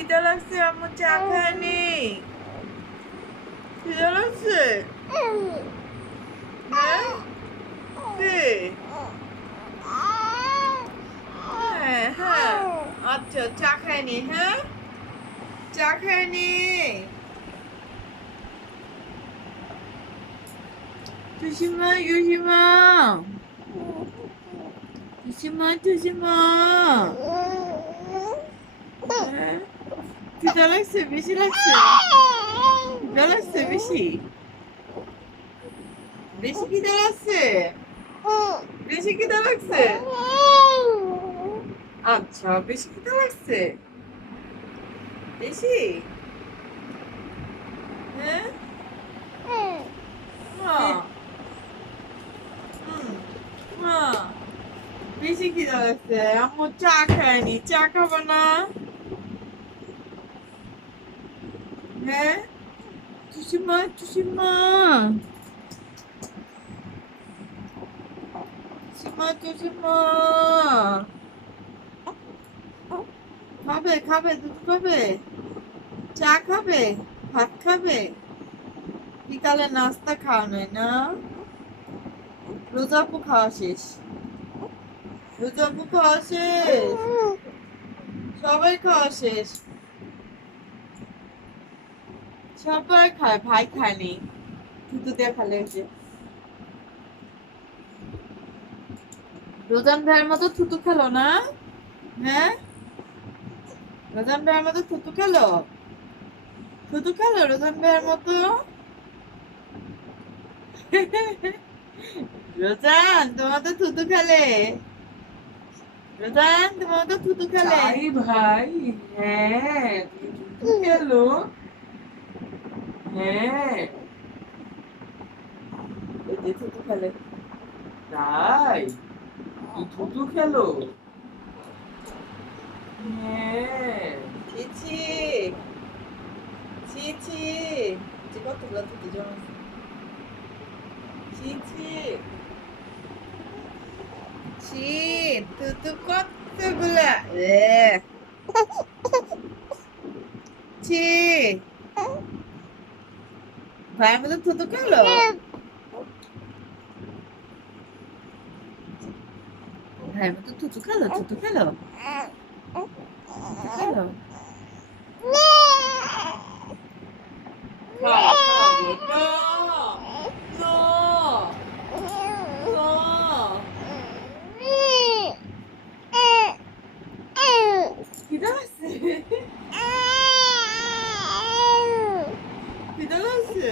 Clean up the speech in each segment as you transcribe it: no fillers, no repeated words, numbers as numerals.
খিদে লাগছে আম্মু চা খায়নি খিদে লাগছে হ্যাঁ কে হ্যাঁ হ্যাঁ আচ্ছা চা খায়নি হ্যাঁ চা খায়নি 조심아 조심아 조심아 조심아 খিদে লাগছে বেশি লাগছে খিদে লাগছে বেশি বেশি খিদে লাগছে বেশি খিদে লাগছে আচ্ছা বেশি খিদে লাগছে বেশি হ্যাঁ হ্যাঁ হ্যাঁ বেশি খিদে লাগছে আম্মু চা খায়নি চা খাবো না হ্যাঁ 조심아 조심아 조심아 조심아 খাবে খাবে দুধ খাবে চা খাবে ভাত খাবে বিকালে নাস্তা খাওয়া নয় না রোজাপু খাওয়া শেষ রোজাপু খাওয়া শেষ সবাই খাওয়া শেষ সবাই খায় ভাই খায়নি শুধু দেখালে যে রোজান ভাইয়ের মতো থুতু খেলো না হ্যাঁ রোজান ভাইয়ের মতো থুতু খেলো রোজান ভাইয়ের মতো রোজান তোমার তো থুতু খেলে রোজান তোমার তো থুতু খেলে ভাই হ্যাঁ থুতু খেলো হ্যাঁ এই যে থুতু খেলে তাই থুতু খেলো হ্যাঁ ছি ছি ছি যে কতগুলো থুতু জমা ছি ছি ছি থুতু কতগুলা ছি ভাইয়ের মতো থুতু খেলো ভাইয়ের মতো থুতু খেলো খেলো খিদে লাগছে খিদে লাগছে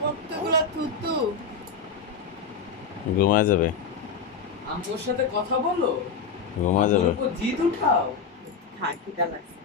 কতগুলা থুতু ঘুমা যাবে আম্মুর সাথে কথা বলো ঘুমা যাবে জিদ উঠাও হ্যাঁ খিদে লাগছে